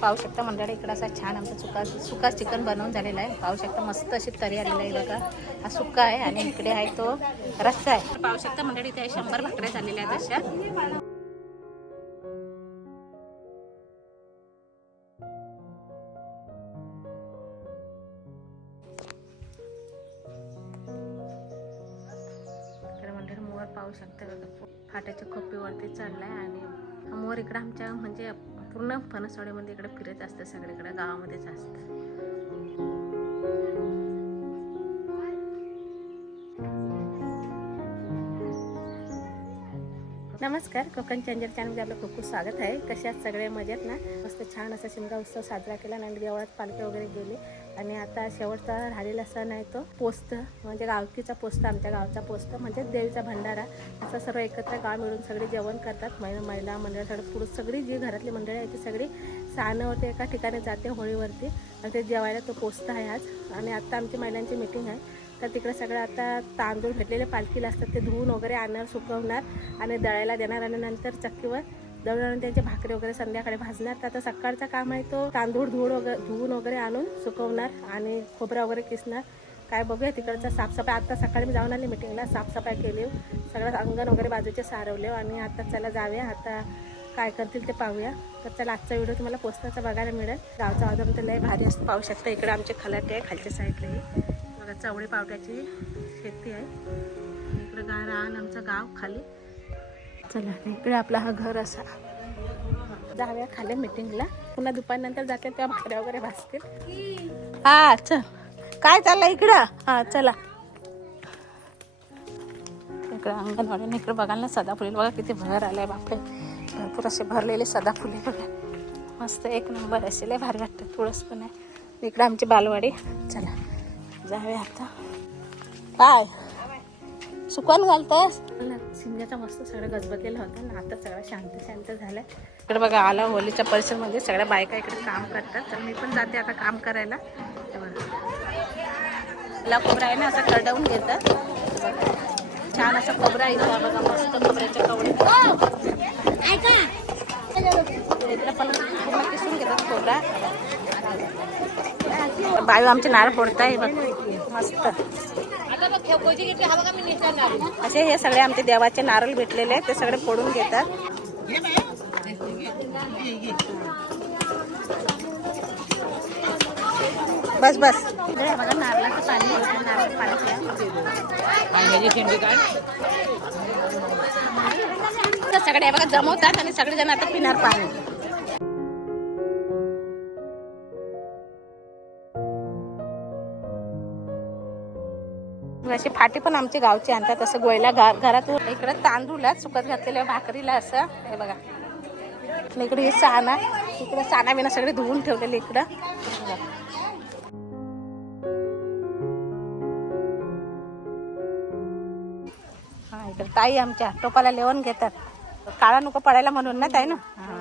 पाहू शकता. मंडळी इकडं असा छान आमचा सुका सुका चिकन बनवून झालेला आहे. पाहू शकता मस्त अशी तरी आलेला आहे बघा. हा सुका आहे आणि इकडे आहे तो रस्सा आहे. पाहू शकता मंडळी इथे शंभर भाकऱ्या झालेल्या आहेत अशा. मंडळी मोर पाहू शकता बघा. फाट्याच्या खोपीवरती चढलाय आणि मोर इकडं आमच्या म्हणजे पूर्ण फणसवाड्यामध्ये इकडे फिरत असतं सगळीकडे गावामध्येच असतं. नमस्कार कोकण चेंजर चॅनलमध्ये आपलं खूप खूप स्वागत आहे. कशात सगळे मजेत ना? मस्त छान असा शिमगा उत्सव साजरा केला. आणि देवळात पालखी वगैरे गेली. आणि आता शेवटचा राहिलेला सण आहे तो पोस्त म्हणजे गावकीचा पोस्त आमच्या गावचा पोस्त म्हणजे देवीचा भंडारा. असं सर्व एकत्र गाव मिळून सगळे जेवण करतात. महिला महिला मंडळ सगळं पुरुष सगळी जी घरातली मंडळी आहे ती सगळी सहाण्यावरती एका ठिकाणी जाते होळीवरती. आणि ते जेवायला तो पोस्त आहे आज. आणि आता आमची महिलांची मिटिंग आहे. तर तिकडे सगळं आता तांदूळ भेटलेले पालखीला असतात. ते धुवून वगैरे आणणार सुकवणार आणि दळायला देणार. आणि नंतर चक्कीवर दळून आणून त्यांचे भाकरी वगैरे संध्याकाळी भाजणार. तर आता सकाळचा काम आहे तो तांदूळ धुवून वगैरे धुवून वगैरे आणून सुकवणार आणि खोबरा वगैरे किसणार. काय बघूया तिकडचा साफसफाई. आता सकाळी मी जाऊन आली मिटिंगला साफसफाई केली. सगळं अंगण वगैरे बाजूचे सारवले आणि आता चला जाऊया. आता काय करतील ते पाहूया. तर चला आजचा व्हिडिओ तुम्हाला पोस्टाचा बघायला मिळेल. गावचा वाजवून तर लय भारी असं पाहू शकता इकडे आमचे खलाटे आहे खालच्या साईडलाही बघा चवळी पावट्याची शेती आहे. इकडं गा रान आमचं गाव खाली. चला इकडे आपला हा घर असा. जाऊया खाली मिटिंगला पुन्हा दुपारनंतर जाते त्या भाकऱ्या वगैरे भासतील हा चल. काय चाललं इकडं? हा चला. इकडं अंगणवाडी इकडे बघाल ना सदाफुली बघा किती भर आलाय बापरे. भरपूर असे भरलेले सदाफुली बघा. मस्त एक नंबर असे लय भारी वाटतं तुळस पण आहे. इकडे आमची बालवाडी. चला जाऊया आता. काय? सुकवून घालतोस? शिंग्याचा मस्त सगळं गजबजलेलं होतं ना आता सगळं शांत शांत झालं इकडे बघा आला होलीच्या परिसरमध्ये सगळ्या बायका इकडे काम करतात. तर मी पण जाते आता काम करायला. हे बघा. ला खोबरा आहे ना असं कडवून घेतात. बघा. छान असा खोबरा इथं. बघा मस्त खोबऱ्याच्या कवडे. इकडे पण पूर्ण किसून घेतात खोबरा. बायू आमचे नारळ फोडताय बघ. मस्त. असे हे सगळे आमचे देवाचे नारळ भेटलेले आहेत ते सगळे फोडून घेतात. बस बस. बघा नारळाचं पाणी इकडे नारळ पाणी सगळे बघा जमवतात आणि सगळे जण आता पिणार पाणी. अशी फाटी पण आमचे गावची आणतात असं गोयला घा- घरातून इकडे तांदूळला सुकत घातलेल्या भाकरीला असं हे बघा. इकडे हे साना इकडे साना बिना सगळे धुवून ठेवलेले इकडं. हा इकडे ताई आमच्या टोपाला लेवण घेतात. काळा नको पडायला म्हणून ना ताई ना?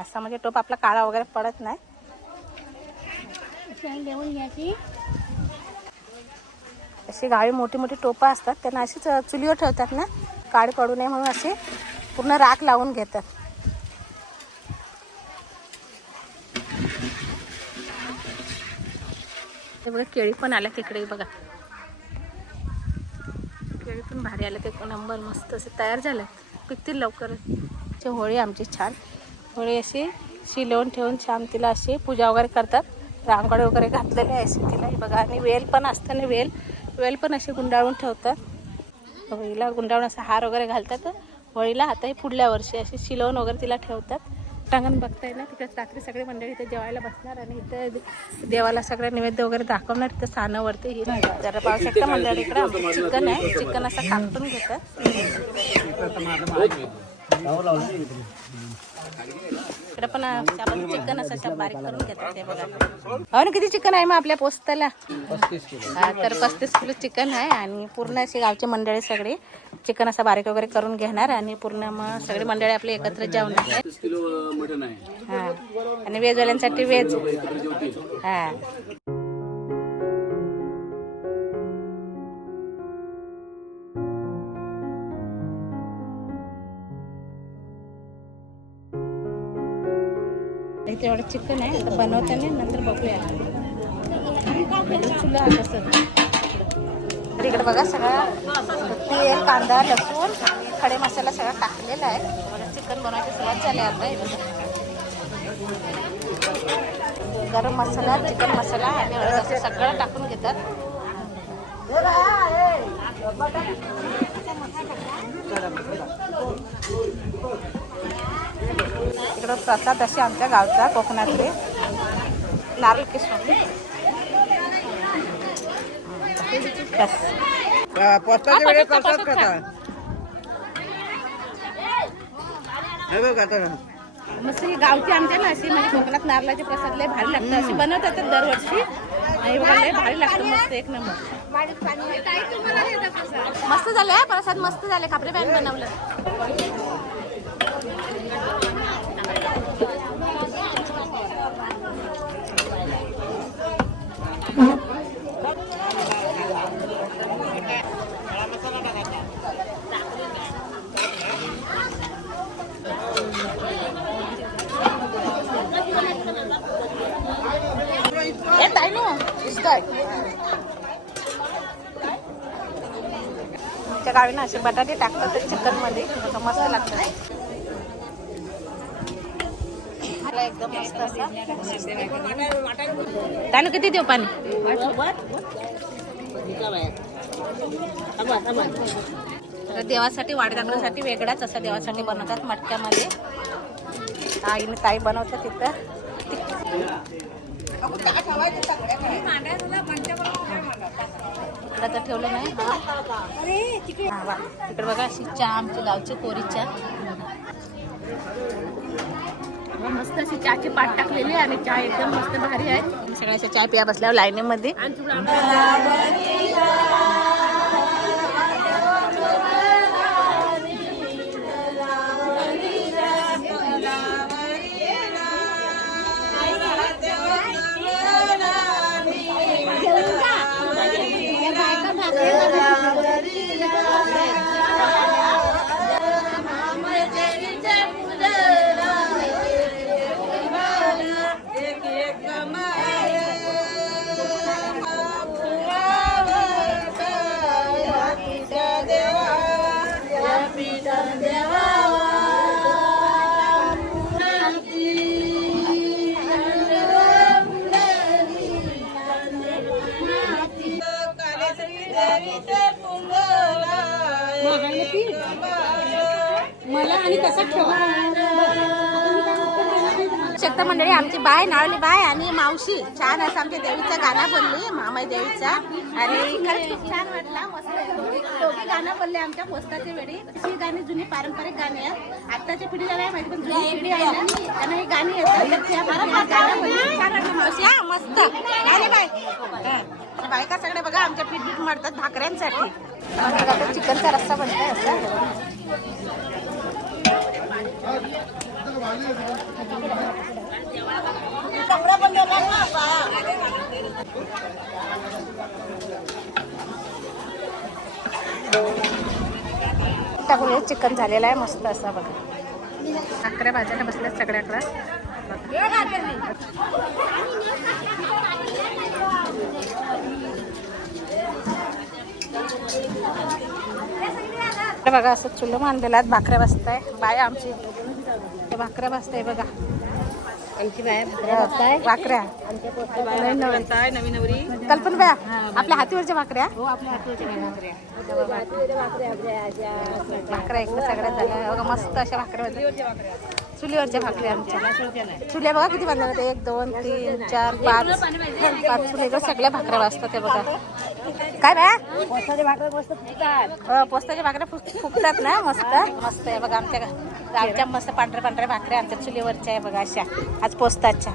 असं म्हणजे टोप आपला काळा वगैरे पडत नाही. अशी गाळी मोठी मोठी टोपं असतात त्यांना अशीच चुलीवर ठेवतात ना काळ पडू नये म्हणून अशी पूर्ण राख लावून घेतात. हे बघा केळी पण आल्या तिकडे बघा. केळी पण भारी आल्या ते नंबर मस्त असे तयार झाले पिकतील लवकर. होळी आमची छान. होळी अशी शिलवून ठेवून छान तिला अशी पूजा वगैरे करतात. रांगोळी वगैरे घातलेली आहे अशी तिला. बघा आणि वेल पण असतं ना वेल. वेल पण अशी गुंडाळून ठेवतात. होळीला गुंडाळून असा हार वगैरे घालतात. होळीला आता पुढल्या वर्षी अशी शिलवून वगैरे तिला ठेवतात. टांगण बघताय ना तिकडे रात्री सगळे मंडळी इथे जेवायला बसणार आणि इथे देवाला सगळं नैवेद्य वगैरे दाखवणार. इथं सानावरती ही जरा पाहू शकता मंडळी इकडे. आमचं चिकन आहे. चिकन असं कापून घेतात. हो, इकडे पण आपण चिकन असं बारीक करून घेतात ते बघा. हो ना किती चिकन आहे मग आपल्या पोस्ताला? हा तर पस्तीस किलो चिकन आहे आणि पूर्ण अशी गावची मंडळी सगळी चिकन असं बारीक वगैरे करून घेणार आणि पूर्ण मग सगळी मंडळी आपली एकत्र मटन आहे. हा. आणि वेजवाल्यांसाठी वेज. हा. इथे चिकन आहे आता बनवताना नंतर बघूया. चुला कसं तर इकडे बघा सगळा. तेल कांदा लसूण आणि खडे मसाला सगळा टाकलेला आहे. मला चिकन बनवायची सुरुवात झाली आता हे गरम मसाला चिकन मसाला आणि हळद असं सगळं टाकून घेतात. इकडं प्रसाद असे आमच्या गावचा कोकणातले नारळ पोस्टाच्या वेळेस प्रसाद मस्त ही गावची आमच्या ना अशी म्हणजे कोकणात नारळाचे प्रसाद लय भारी लागतं अशी बनवतात दरवर्षी. आणि बघा लय भारी लागतं मस्त एक नंबर. मस्त झालं हा प्रसाद मस्त झाले खापरे बॅन बनवलं. नो आमच्या गावी ना असे बटाटे टाकतात ते चिकनमध्ये. बघा, मस्त लागतं एकदम मस्त असा. किती देऊ पाणी? तर देवासाठी वाडदांगरासाठी वेगळाच असा देवासाठी बनवतात मटक्यामध्ये. आईने ताई बनवतात तिथं तर ठेवलं नाही. इकडे बघा अशी चहा आमची गावची कोरी चहा मस्त अशी चहाची पाट टाकलेली आहे आणि चहा एकदम मस्त भारी आहे. सगळ्याच्या चहा पिया बसल्यावर लाईनीमध्ये. आमची बाय नावली बाय आणि मावशी. छान असं आमच्या देवीचं गाणं बोलली मामाई देवीचा. आणि खरंच खूप छान वाटला. मस्त दोघी गाणं बोलले आमच्या पोस्टाच्या वेळी. ही गाणी जुनी पारंपरिक गाणी आहेत. आत्ताच्या पिढीला नाही माहिती पण जुनी पिढी आहे ना त्यांना ही गाणी येतात. गाणं बोलली. छान वाटलं मावशी. हा मस्त. नाळी बाय. बायका सगळे बघा आमच्या पीठ पीठ मारतात भाकऱ्यांसाठी. आता चिकनचा रस्सा बनतोय असं. टाकून चिकन झालेलं आहे मस्त असा बघा. अकरा भाज्याला बसल्या सगळ्याकडं इकडे बघा असं चुलं मांडलेलं आहेत भाकऱ्या बसताय बाय आमची. भाकऱ्या बसताय बघा. आमची बाय नवीन नवरी. कल्पना बाया आपल्या हातीवरच्या भाकऱ्या. हो आपल्या हातूच्या भाकऱ्या. भाकऱ्या इकडे सगळ्या झाल्या. बघा मस्त अशा भाकऱ्या होत्या. चुलीवरच्या भाकऱ्या. आमच्या. चुल्या बघा किती बांधल्या होत्या. एक दोन तीन चार पाच. पाच चुले सगळ्या भाकऱ्या वाजतात ते बघा. काय बाया? हो, पोस्ताच्या भाकऱ्या फुक- फुगतात ना मस्त. मस्त आहे बघा आमच्या गावच्या मस्त पांढऱ्या पांढऱ्या भाकऱ्या आमच्या चुलीवरच्या आहे बघा अशा. आज पोस्ताच्या.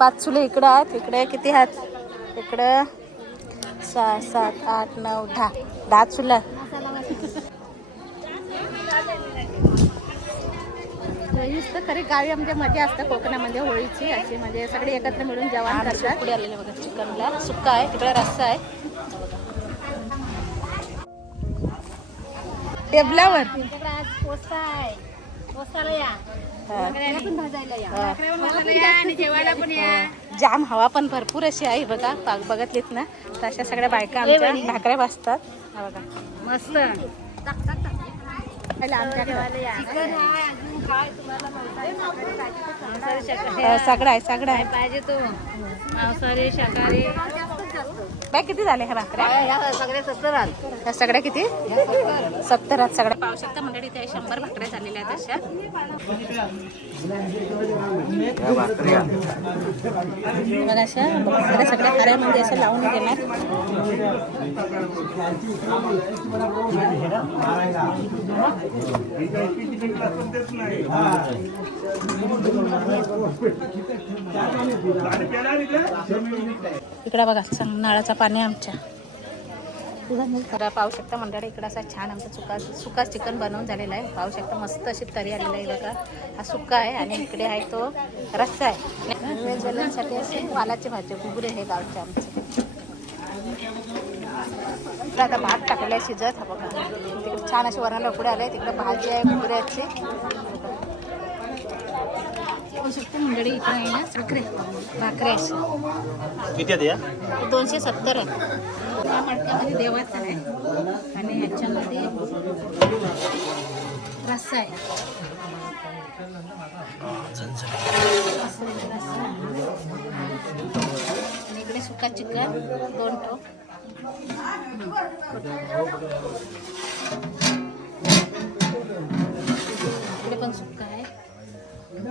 पाच चुले इकडं आहेत इकडे किती आहेत? इकडं सहा सात आठ नऊ दहा. दहा चुला. तर खरी गावी आमच्या मजा असतं कोकणामध्ये होळीची अशी म्हणजे सगळे एकत्र मिळून जेवण करतात. पुढे आलेले बघा चिकनला. सुक्का आहे तिकडे रस्सा आहे. टेबलावर. पोस्ताला या हा. भाकऱ्या पण भाजायला या. भाकऱ्या पण भाजायला या आणि जेवायला पण या. जाम हवा पण भरपूर अशी आहे बघा. पाग बघतलीत ना? तर अशा सगळ्या बायका आमच्या भाकऱ्या भाजतात. हा बघा. मस्त. सगळं आहे सगळं आहे. पाहिजे तो. मांसाहारी शाकाहारी. बाय किती झाले ह्या भाकऱ्या? ह्या सगळे सत्तर आहात ह्या सगळ्या किती? सत्तर आहेत सगळ्या. पाहू शकता मंडळी त्या शंभर भाकऱ्या झालेल्या आहेत अशा. मग अशा भाकऱ्या सगळ्या खऱ्यामध्ये अशा लावून घेणार. इकडं बघा सांग नळाचा पाणी आमच्या. तर पाहू शकता मंडळी इकडं असा छान आमचा सुका सुका चिकन बनवून झालेला आहे. पाहू शकता मस्त अशी तरी आलेला आहे बघा. हा सुका आहे आणि इकडे आहे तो रस्सा आहे. वेजवाल्यांसाठी असे वालाची भाजी घुगरे हे गावचे आमचे. इकडं आता भात टाकलेला आहे शिजत. हा बघा. तिकडे छान असे वरण पुढे आले तिकडे भाजी आहे घुगऱ्याची. पाहू शकता मंडळी इकडे आहे ना भाकरे भाकरे. अशी किती आहेत या? दोनशे सत्तर आहे. या मडक्यामध्ये देवाचा आहे. आणि ह्याच्यामध्ये रस्सा आहे. आणि इकडे सुका चिकन दोन टोप इकडे पण सुका आहे. तिकडे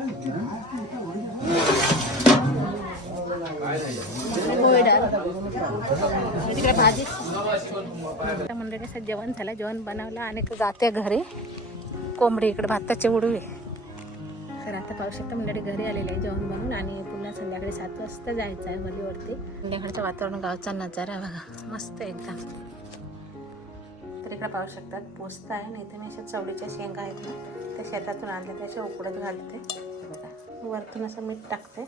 भाजी. आता जेवण झालं जेवण बनवलं आणि तो जाते घरी. कोंबडी इकडे भाताचे उडवे. तर आता पाहू शकता मंडळी घरी आलेले आहे जेवण बनवून आणि पुन्हा संध्याकाळी सात वाजता जायचं आहे मलीवरती संध्याकाळचं वातावरण गावचा नजारा बघा. मस्त एकदम. तर इकडे पाहू शकतात पोचता आहे नाही तर मी अशा चवडीच्या शेंगा आहेत ना. त्या शेतातून आणल्या त्या उकडत घालते. बघा वरतून असं मीठ टाकते.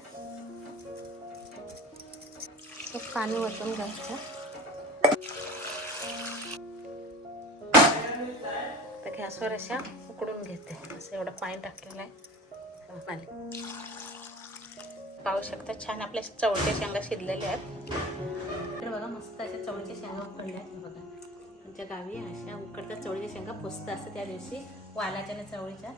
तो पाणी वरतून घालते तर गॅसवर अशा उकडून घेते. असं एवढं पाणी टाकलेलं आहे. हे पाहू शकता छान आपल्या चवळीच्या शेंगा शिजलेल्या आहेत. इकडे बघा मस्त अशा चवळीच्या शेंगा उकडल्या आहेत. बघा आमच्या गावी अशा उकडल्या चवळीच्या शेंगा पोचतात असं त्या दिवशी वालाच्या ना चवळीच्या.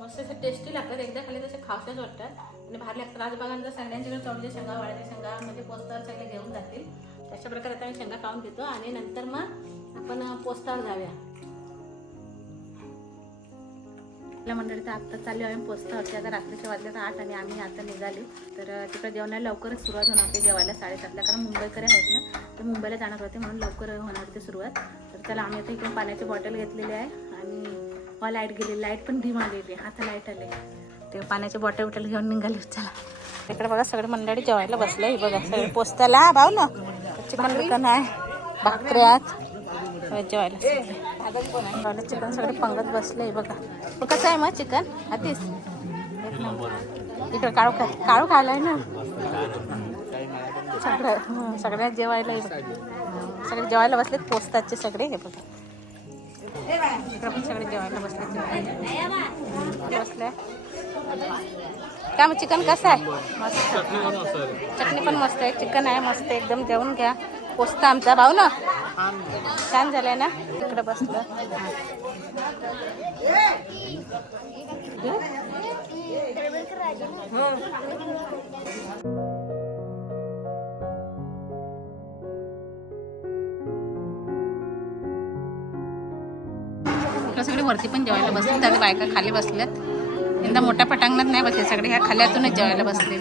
मस्त असं टेस्टी लागतात. एकदा खाली तसे खावशाच वाटतात. आणि भारी लागतात. आज बघा ना सगळ्यांच्याकडे चवळीच्या शेंगा वाळ्याच्या शेंगा म्हणजे सगळे घेऊन जातील. तशा प्रकारे आता मी शेंगा खाऊन घेतो. आणि नंतर मग आपण पोस्तार जाऊया. आपल्या मंडळी तर आत्ता चालू आम्ही पोचतो होते आता रात्रीच्या वाजल्या तर आठ आणि आम्ही आता निघाले. तर तिकडे जेवणाला लवकरच सुरुवात होणार होती जेवायला साडेसातला कारण मुंबईकडे आहेत ना तर मुंबईला जाणार होते म्हणून लवकर होणार होती सुरुवात. तर त्याला आम्ही आता इकडून पाण्याची बॉटल घेतलेली आहे आणि हॉ लाइट गेली लाइट पण धीम आलेली आता लाइट आले. ते पाण्याची बॉटल बॉटल घेऊन निघाली चला. इकडे बघा सगळे मंडळी जेवायला बसले बघा सगळे पोचताला भाऊ ना चिकन विकन आहे भाकऱ्यात जेवायला जेवायला चिकन सगळे पंगत बसले बघा. मग कसं आहे मग चिकन? आधीच एक नंबर. इकडे काळू खा काळू खायलाय ना? सगळं सगळ्या जेवायला बघा. सगळे जेवायला बसलेत पोचताचे सगळे हे बघा. इकडे पण सगळे जेवायला बसले जेवायला. बसले काय मग चिकन कसं आहे? मस्त चटणी पण मस्त आहे. चिकन आहे मस्त एकदम जेवून घ्या. पोचता आमचा भाऊ ना. छान झालंय ना. इकडे बसलं. सगळे वरती पण जेवायला बसले त्यात बायका खाली बसल्यात यंदा मोठ्या पटांगणात नाही बसले. सगळे ह्या खाल्यातूनच जेवायला बसले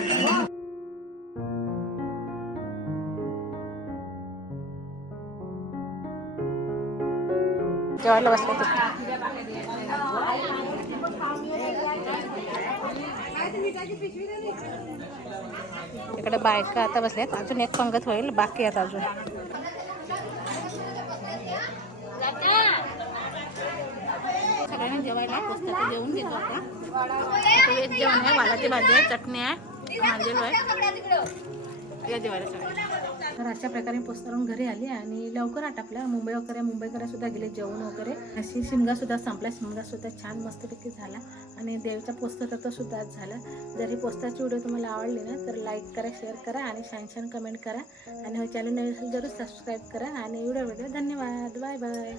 जेवायला बसले तिथे इकडे बायका आता बसल्यात अजून एक पंगत होईल बाकी आहेत अजून. सगळ्यांनी जेवायला पुस्तकं जेवून घेतो आता. एक जेवण आहे वालाची भाजी आहे चटणी आहे भांजेलो आहे या जेवायला तर अशा प्रकारे पोस्टरून घरी आली आणि लवकर आटपला. मुंबई वगैरे मुंबईकडे सुद्धा गेले जेवण वगैरे. अशी शिमगा सुद्धा संपला. शिमगा सुद्धा छान मस्तपैकी झाला. आणि देवीचा पोस्टर तर सुद्धा आज झाला. जर ही पोस्टरची व्हिडिओ तुम्हाला आवडली ना तर लाईक करा शेअर करा आणि छान छान कमेंट करा. आणि हो चॅनल नवीन असेल जरूर सबस्क्राईब करा. आणि व्हिडिओ वगैरे धन्यवाद. Bye bye